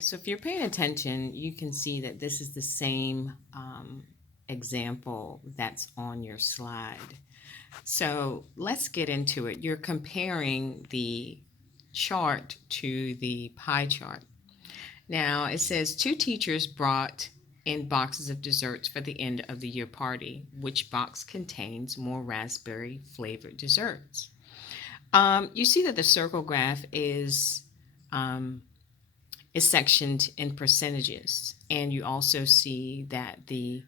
So if you're paying attention, you can see that this is the same example that's on your slide. So let's get into it. You're comparing the chart to the pie chart. Now it says two teachers brought in boxes of desserts for the end of the year party. Which box contains more raspberry flavored desserts? You see that the circle graph um, is sectioned in percentages, and you also see that the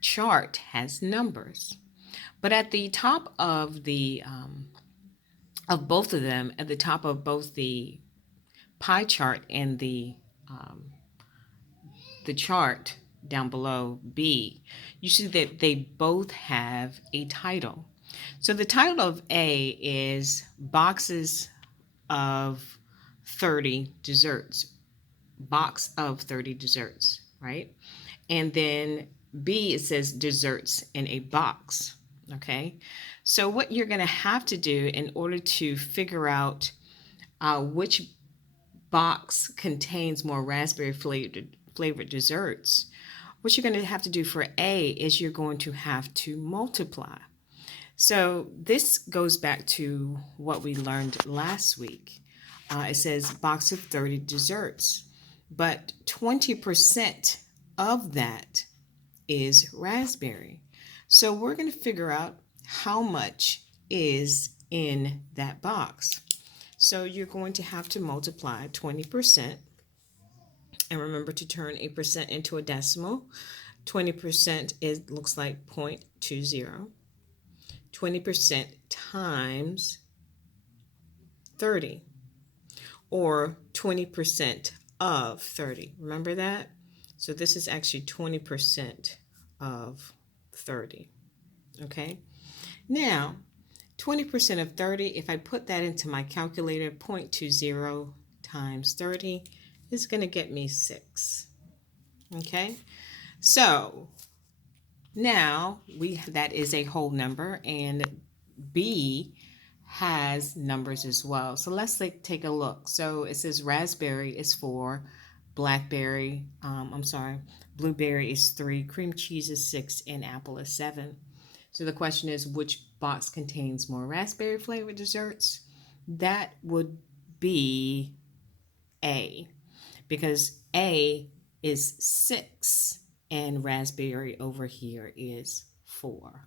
chart has numbers. But at the top of both of them, at the top of both the pie chart and the chart down below B, you see that they both have a title. So the title of A is boxes of 30 desserts, box of 30 desserts, right? And then B, it says desserts in a box, okay? So what you're gonna have to do in order to figure out which box contains more raspberry flavored desserts, what you're going to have to do for A is you're going to have to multiply. So this goes back to what we learned last week. It says box of 30 desserts, but 20% of that is raspberry. So we're going to figure out how much is in that box. So you're going to have to multiply 20%, and remember to turn a percent into a decimal. 20% is looks like 0.20. 20% times 30, or 20% of 30. Remember that? So this is actually 20% of 30. Okay? Now, 20% of 30, if I put that into my calculator, 0.20 times 30 is going to get me 6. Okay? So now that is a whole number, and B has numbers as well. So let's take a look. So it says raspberry is 4, blackberry, blueberry is 3, cream cheese is 6, and apple is 7. So the question is, which box contains more raspberry flavored desserts? That would be A, because A is 6 and raspberry over here is 4.